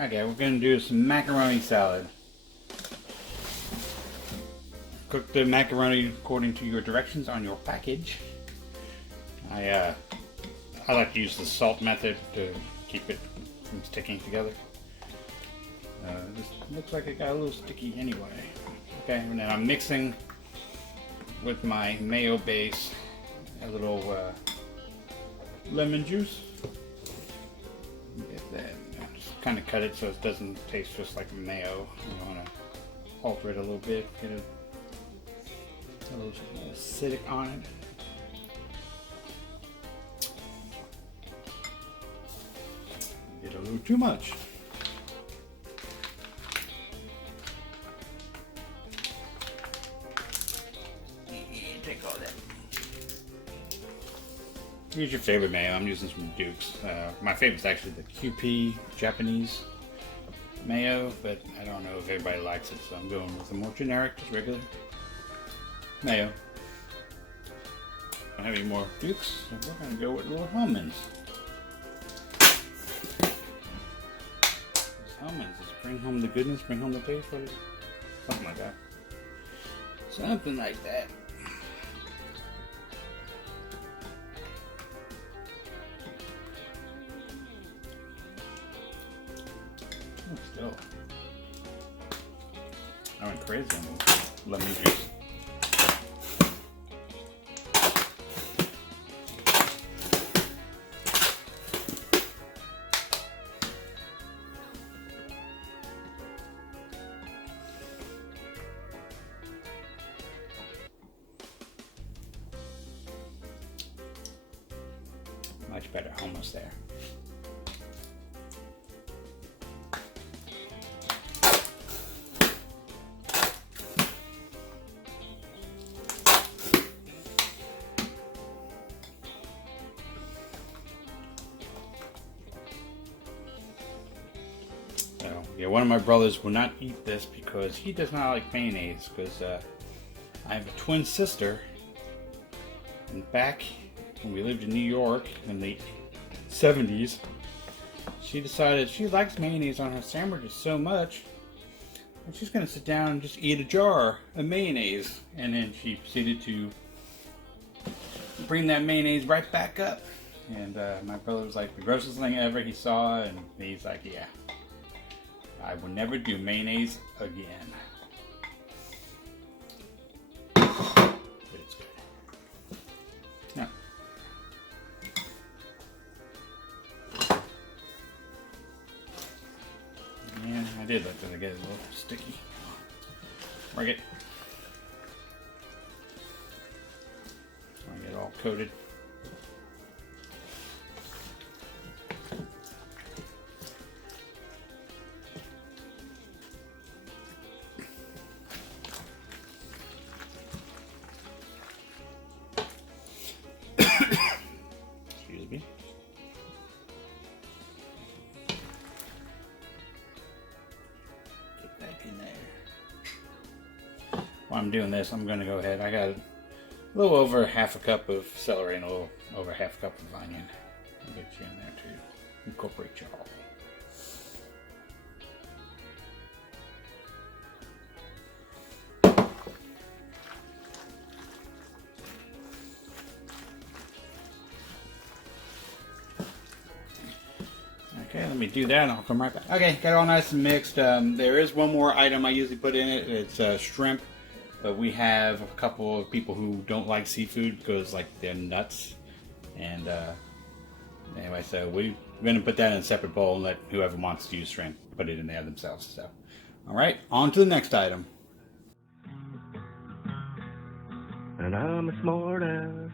Okay, we're gonna do some macaroni salad. Cook the macaroni according to your directions on your package. I like to use the salt method to keep it from sticking together. This looks like it got a little sticky anyway. Okay, and then I'm mixing with my mayo base a little lemon juice. Get that. Just kind of cut it so it doesn't taste just like mayo. You want to alter it a little bit, get a little acidic on it. Get a little too much. Take all that. Use your favorite mayo. I'm using some Duke's. My favorite is actually the QP Japanese mayo, but I don't know if everybody likes it, so I'm going with a more generic, just regular mayo. Don't have any more Dukes, so we're going to go with little Hellmann's. Hellmann's is bring home the goodness, bring home the taste, something like that. Something like that. Oh, still. I went crazy on lemon juice. Much better, almost there. So, yeah, one of my brothers will not eat this because he does not like mayonnaise. Because I have a twin sister, and back when we lived in New York in the 70s, she decided she likes mayonnaise on her sandwiches so much, and she's going to sit down and just eat a jar of mayonnaise. And then she proceeded to bring that mayonnaise right back up. And my brother was like, the grossest thing ever he saw, and he's like, yeah, I will never do mayonnaise again. But it's good. Now, yeah, I did let that get a little sticky. Work it. I get it all coated. Excuse me. Get back in there. While I'm doing this, I'm going to go ahead. I got a little over half a cup of celery and a little over half a cup of onion. I'll get you in there to incorporate you all. Okay, let me do that and I'll come right back. Okay, got it all nice and mixed. There is one more item I usually put in it. It's shrimp. But we have a couple of people who don't like seafood because like they're nuts. And anyway, so we're going to put that in a separate bowl and let whoever wants to use shrimp put it in there themselves. So, all right, on to the next item. And I'm a smart ass.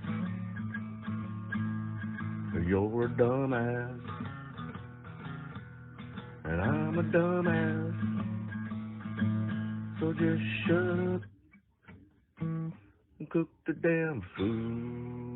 You're a dumb ass. And I'm a dumb ass. So just shut up and cook the damn food.